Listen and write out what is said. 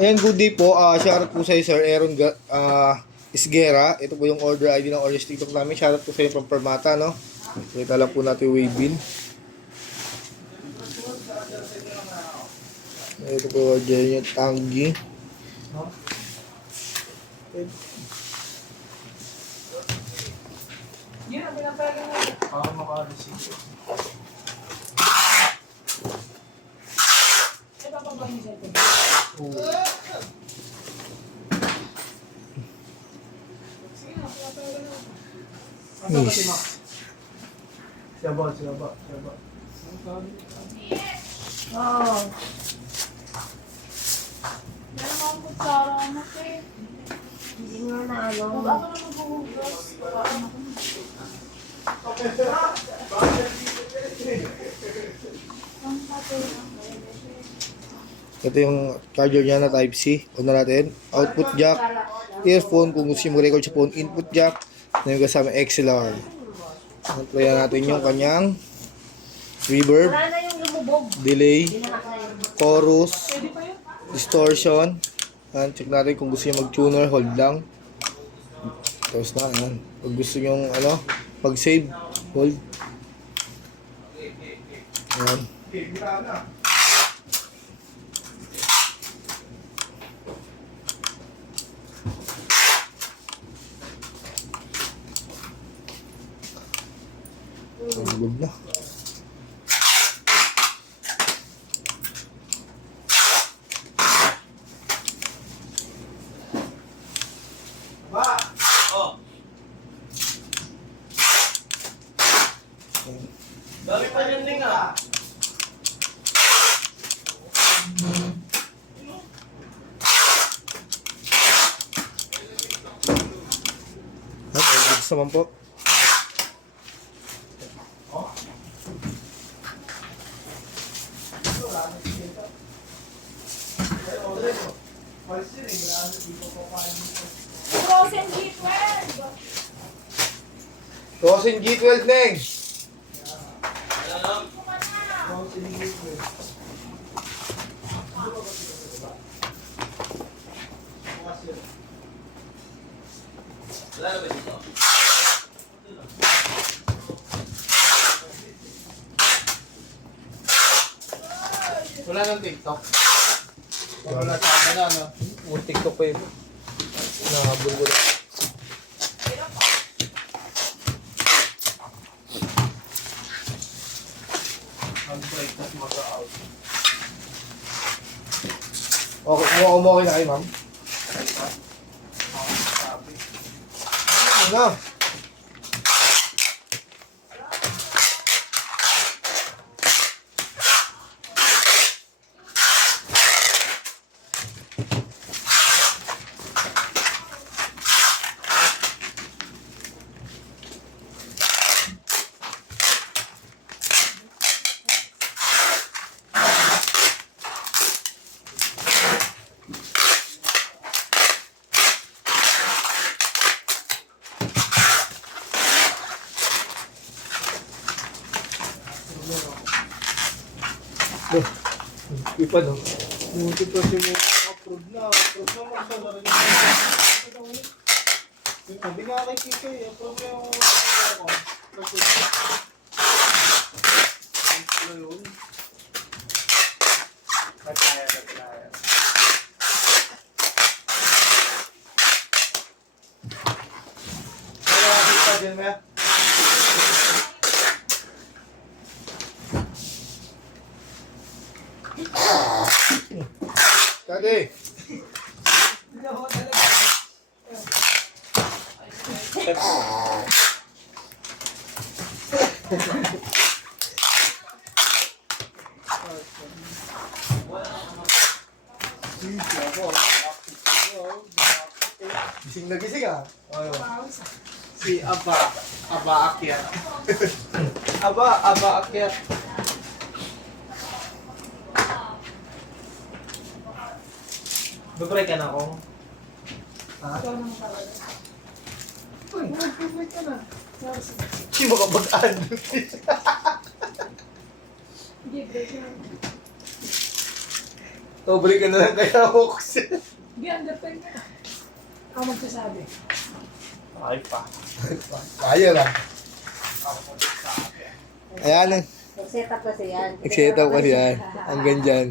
Ayan, good day po. Shoutout po sa Sir Aaron Isguera. Ito po yung order ID ng Orange TikTok namin. Shoutout po sa inyo from Permata, no? Kita lang po natin yung waybill. Ito po yung order niya, Tangi. Yun ang pinapagawa mo. Para maka-receive. Ito pa ba yung cellphone? Sige na, pinapagawa mo. Asa ba si Max? Siya ba? Oo. Meron akong kutsara, anak eh. Hindi nga na ano. Huwag ako na maghuhugas. Baka anak ko. Ang patay lang. Ito yung charger niya na Type-C. Una natin. Output jack. Earphone. Kung gusto nyo mag-record sa phone, input jack. Na yung kasama XLR. Play natin yung kanyang reverb, Wala na yung lumubog. delay, Dinanak na yun. chorus, Pwede pa yun? distortion. Yan, check natin kung gusto nyo mag-tuner, hold lang. Tapos na, yan. Pag gusto nyo, mag-save, hold. Yan. Good na. Dami pa rin din ah. Okay, goods naman po. Frozen G12! Tosin G12, Neng! Wala nang TikTok. Wala sa akin na ano. Yung TikTok ko yun. Nabulbul. Mag-break tapos mag-out. Okay, okay na kayo, ma'am. Ano? Ipa, no? Buti pa si mo approve na. Approve na mo siya na rin. Sabi nga kay Kiko eh. Approve na yung ako. Tapos. Ano yun? Kataya. Kaya kita dyan, Maya. Daddy! Gising na gising ah. Si Aba Akyat. Aba Akyat. Babray ka na ako. Ha? Ikaw naman talaga. Uy, babray ka na. Hindi mo kapag-add. Hindi, break na. Ito O, balik ka na lang kaya, Hawks. Hindi, undertime ka na. Ako magsasabi. Ay pa. Kaya lang. Ayan, Nag-set up kasi yan. nag-set up kasi yan. Hanggang dyan.